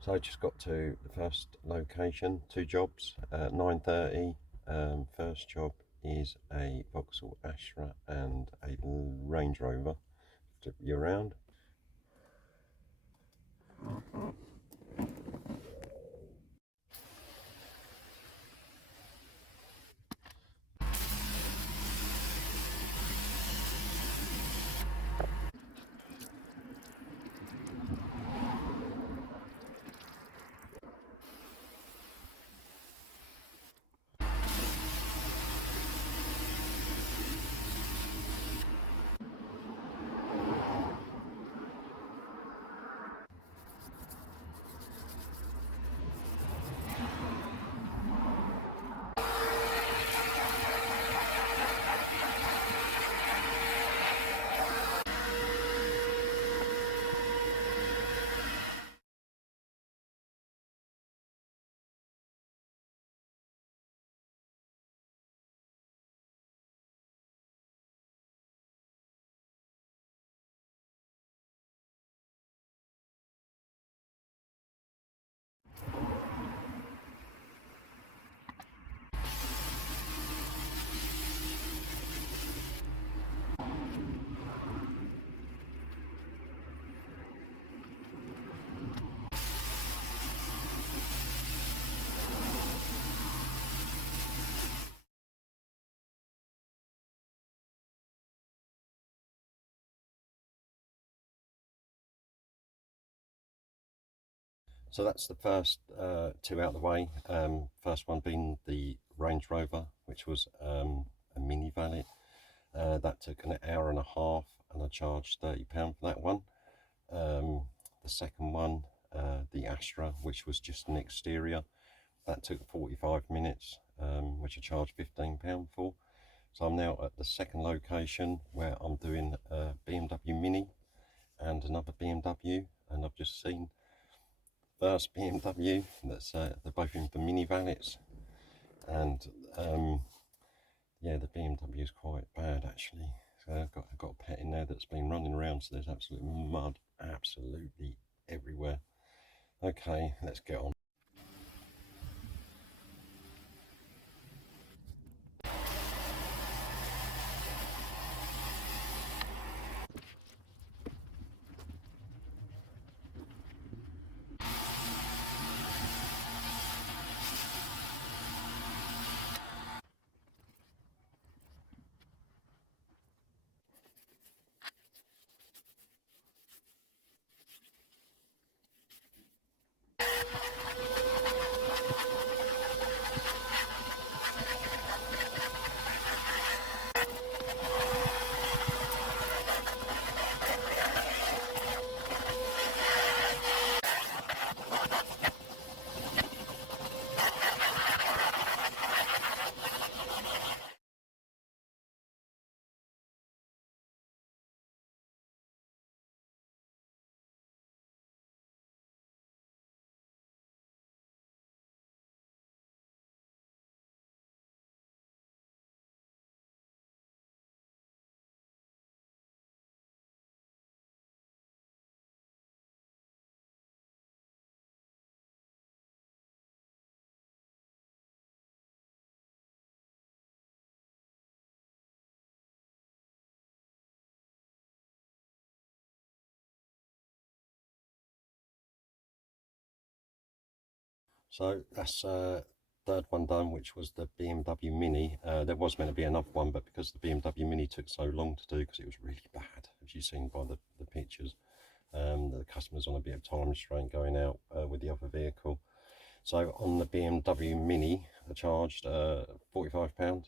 So I just got to the first location, two jobs at 9:30. First job is a Vauxhall Astra and a Range Rover. Flip you around. So that's the first two out of the way. First one being the Range Rover, which was a mini valet. That took an hour and a half, and I charged £30 for that one. The second one, the Astra, which was just an exterior, that took 45 minutes, which I charged £15 for. So I'm now at the second location where I'm doing a BMW Mini and another BMW, and I've just seen first BMW. They're both in for mini valets, and yeah, the BMW is quite bad actually. So I've got a pet in there that's been running around, so there's absolute mud absolutely everywhere. Okay, let's get on. So that's third one done, which was the BMW Mini. There was meant to be another one, but because the BMW Mini took so long to do, because it was really bad, as you've seen by the pictures, the customer's on a bit of time restraint going out with the other vehicle. So on the BMW Mini, I charged £45.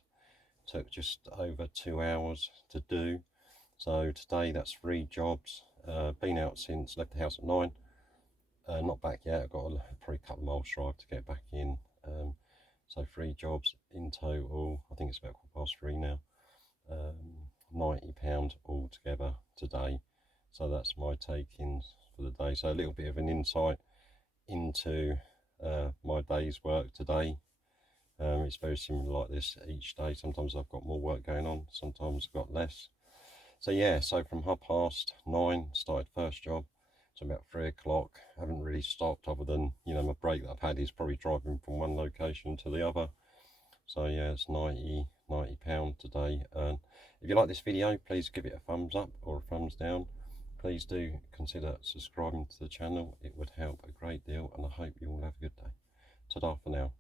Took just over 2 hours to do. So today that's three jobs. Been out since, left the house at 9. Not back yet. I've got probably a couple of miles drive to get back in. So three jobs in total. I think it's about 3:15 now. £90 altogether today. So that's my take-ins for the day. So a little bit of an insight into my day's work today. It's very similar like this each day. Sometimes I've got more work going on, sometimes I've got less. So yeah, so from 9:30 started first job, to about 3 o'clock. Haven't really stopped, other than, you know, my break that I've had is probably driving from one location to the other. So yeah, it's £90 today. And if you like this video, please give it a thumbs up or a thumbs down. Please do consider subscribing to the channel. It would help a great deal, and I hope you all have a good day. Ta-da for now.